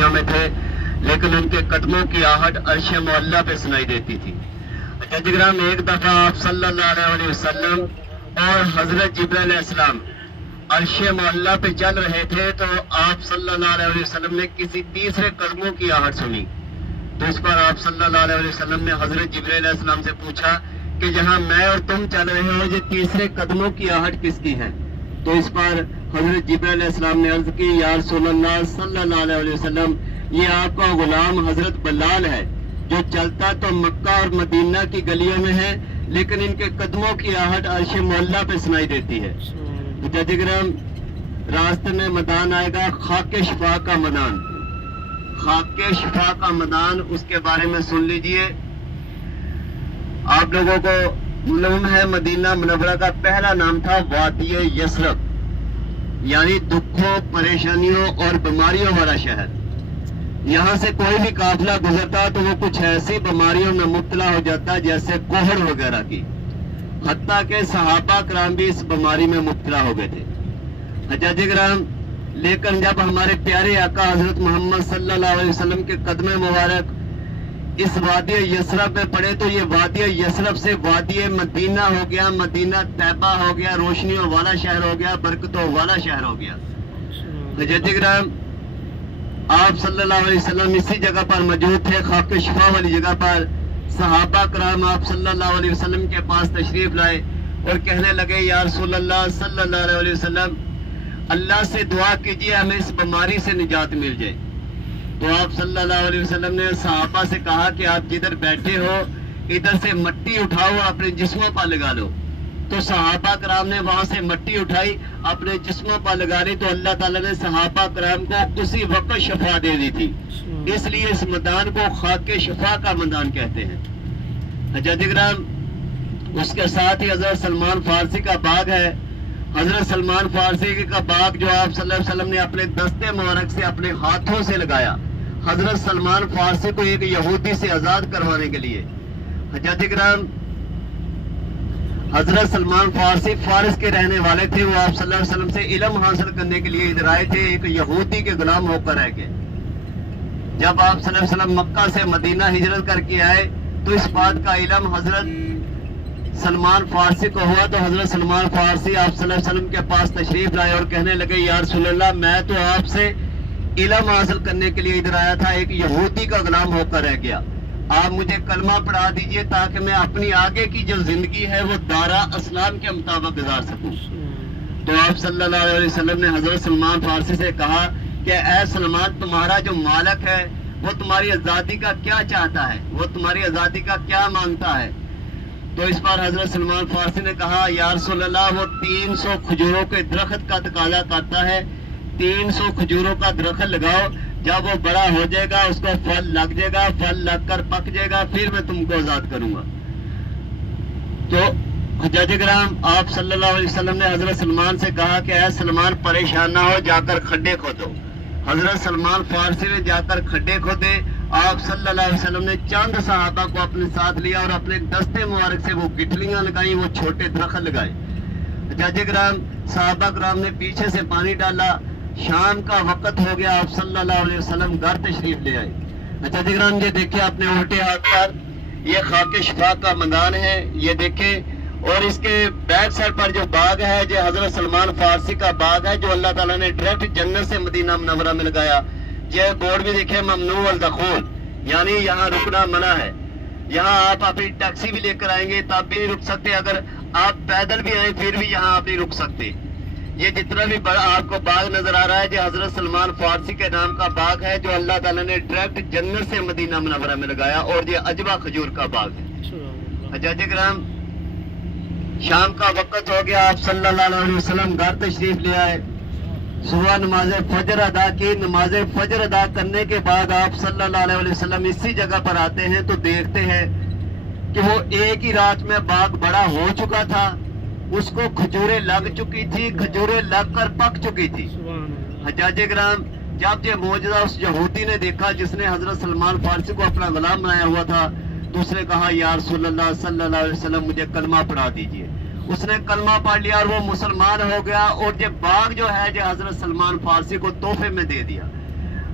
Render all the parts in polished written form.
گلیوں میں تھے، لیکن ان کے قدموں کی آہٹ عرش معلیٰ پہ سنائی دیتی تھی۔ جگرام ایک دفعہ آپ صلی اللہ علیہ وسلم اور حضرت جبرائیل علیہ السلام عرش معلیٰ پہ چل رہے تھے تو آپ صلی اللہ علیہ وسلم نے کسی تیسرے قدموں کی آہٹ سنی، تو اس پر آپ صلی اللہ علیہ وسلم نے حضرت جبرائیل علیہ السلام سے پوچھا کہ جہاں میں اور تم چل رہے ہو یہ تیسرے قدموں کی آہٹ کس کی ہے؟ تو اس پر حضرت جبرائیل علیہ السلام نے عرض کی، یا رسول اللہ صلی اللہ علیہ وسلم، یہ آپ کا غلام حضرت بلال ہے جو چلتا تو مکہ اور مدینہ کی گلیوں میں ہے، لیکن ان کے قدموں کی آہٹ عرش معلیٰ پہ سنائی دیتی ہے۔ جگرام راستے میں میدان آئے گا، خاک شفا کا میدان، خاک شفا کا میدان، اس کے بارے میں سن لیجئے۔ آپ لوگوں کو معلوم ہے مدینہ منورہ کا پہلا نام تھا وادی یثرب، یعنی دکھوں، پریشانیوں اور بیماریوں والا شہر۔ یہاں سے کوئی بھی قافلہ گزرتا تو وہ کچھ ایسی بیماریوں میں مبتلا ہو جاتا جیسے کوہڑ وغیرہ کی، حتیٰ کہ صحابہ کرام بھی اس بیماری میں مبتلا ہو گئے تھے۔ حجاج کرام، لیکن جب ہمارے پیارے آقا حضرت محمد صلی اللہ علیہ وسلم کے قدم مبارک اس وادی یثرب میں پڑے تو یہ وادی یثرب سے وادی مدینہ ہو گیا، مدینہ طیبہ ہو گیا، روشنیوں والا شہر ہو گیا، برکتوں والا شہر ہو گیا۔ حجاج کرام، آپ صلی اللہ علیہ وسلم اسی جگہ پر موجود تھے، خاک شفا والی جگہ پر۔ صحابہ کرام آپ صلی اللہ علیہ وسلم کے پاس تشریف لائے اور کہنے لگے، یا رسول اللہ صلی اللہ علیہ وسلم، اللہ سے دعا کیجیے ہمیں اس بیماری سے نجات مل جائے۔ تو آپ صلی اللہ علیہ وسلم نے صحابہ سے کہا کہ آپ جدھر بیٹھے ہو ادھر سے مٹی اٹھاؤ اور اپنے جسموں پر لگا لو۔ تو صحابہ کرام نے وہاں سے مٹی اٹھائی، اپنے جسموں پر لگا لی، تو اللہ تعالیٰ نے صحابہ کرام کو اسی وقت شفا دے دی تھی۔ اس لیے اس میدان کو خاک شفا کا میدان کہتے ہیں۔ حجاج کرام، اس کے ساتھ ہی حضرت سلمان فارسی کا باغ ہے۔ حضرت سلمان فارسی کا باغ جو آپ صلی اللہ علیہ وسلم نے اپنے دستے مبارک سے اپنے ہاتھوں سے لگایا، حضرت سلمان فارسی کو ایک یہودی سے آزاد کروانے کے لیے۔ حجاج کرام، حضرت سلمان فارسی فارس کے رہنے والے تھے، وہ آپ صلی اللہ علیہ وسلم سے علم حاصل کرنے کے لیے ادھر آئے تھے، ایک یہودی کے غلام ہو کر رہ گئے۔ جب آپ صلی اللہ علیہ وسلم مکہ سے مدینہ ہجرت کر کے آئے تو اس بات کا علم حضرت سلمان فارسی کو ہوا، تو حضرت سلمان فارسی آپ صلی اللہ علیہ وسلم کے پاس تشریف لائے اور کہنے لگے، یا رسول اللہ، میں تو آپ سے علم حاصل کرنے کے لیے ادھر آیا تھا، ایک یہودی کا غلام ہو کر رہ گیا، آپ مجھے کلمہ پڑھا دیجئے تاکہ میں اپنی آگے کی جو زندگی ہے وہ دارا اسلام کے مطابق گزار سکوں۔ تو آپ صلی اللہ علیہ وسلم نے حضرت سلمان فارسی سے کہا کہ اے سلمان، تمہارا جو مالک ہے وہ تمہاری آزادی کا کیا چاہتا ہے، وہ تمہاری آزادی کا کیا مانگتا ہے؟ تو اس پر حضرت سلمان فارسی نے کہا، یا رسول اللہ، وہ 300 کھجوروں کے درخت کا تقاضا کرتا ہے، 300 کھجوروں کا درخت لگاؤ، جب وہ بڑا ہو جائے گا اس کو پھل لگ جائے گا، پھل لگ کر پک جائے گا، پھر میں تم کو آزاد کروں گا۔ تو حجاج کرام، آپ صلی اللہ علیہ وسلم نے حضرت سلمان سے کہا کہ اے سلمان، پریشان نہ ہو، جا کر کھڈے کھودو۔ حضرت سلمان فارسی نے جا کر کھڈے کھودے۔ آپ صلی اللہ علیہ وسلم نے چند صحابہ کو اپنے ساتھ لیا اور اپنے دستے مبارک سے وہ گٹھلیاں لگائیں، وہ چھوٹے درخت لگائے۔ حجاج کرام، صحابہ کرام نے پیچھے سے پانی ڈالا، شام کا وقت ہو گیا، آپ صلی اللہ علیہ وسلم گھر تشریف لے آئے۔ حجاج کرام، یہ دیکھیں اپنے الٹے ہاتھ پر، یہ خاک شفا کا میدان ہے، یہ دیکھیں، اور اس کے بیک سائڈ پر جو باغ ہے جو حضرت سلمان فارسی کا باغ ہے، جو اللہ تعالیٰ نے ڈائریکٹ جنت سے مدینہ منورہ میں لگایا۔ یہ بورڈ بھی دیکھیں، ممنوع الدخول، یعنی یہاں رکنا منع ہے۔ یہاں آپ اپنی ٹیکسی بھی لے کر آئیں گے تب بھی نہیں رک سکتے، اگر آپ پیدل بھی آئیں پھر بھی یہاں آپ نہیں رک سکتے۔ یہ جتنا بھی بڑا آپ کو باغ نظر آ رہا ہے جو حضرت سلمان فارسی کے نام کا باغ ہے، جو اللہ تعالیٰ نے ڈائریکٹ جنت سے مدینہ منورہ میں لگایا، اور یہ عجبہ کھجور کا باغ ہے۔ حجاج کرام، شام کا وقت ہو گیا، آپ صلی اللہ علیہ وسلم گھر تشریف لے آئے، صبح نماز فجر ادا کی۔ نماز فجر ادا کرنے کے بعد آپ صلی اللہ علیہ وسلم اسی جگہ پر آتے ہیں تو دیکھتے ہیں کہ وہ ایک ہی رات میں باغ بڑا ہو چکا تھا، اس کو کھجوریں لگ چکی تھی، کھجوریں لگ کر پک چکی تھی۔ حجاج کرام، جب یہ معجزہ اس یہودی نے دیکھا جس نے حضرت سلمان فارسی کو اپنا غلام بنایا ہوا تھا، تو اس نے کہا، یا رسول اللہ صلی اللہ علیہ وسلم، مجھے کلمہ پڑھا دیجئے۔ اس نے کلمہ پڑھ لیا اور وہ مسلمان ہو گیا، اور یہ باغ جو ہے جو حضرت سلمان فارسی کو تحفے میں دے دیا۔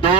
2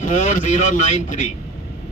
4093,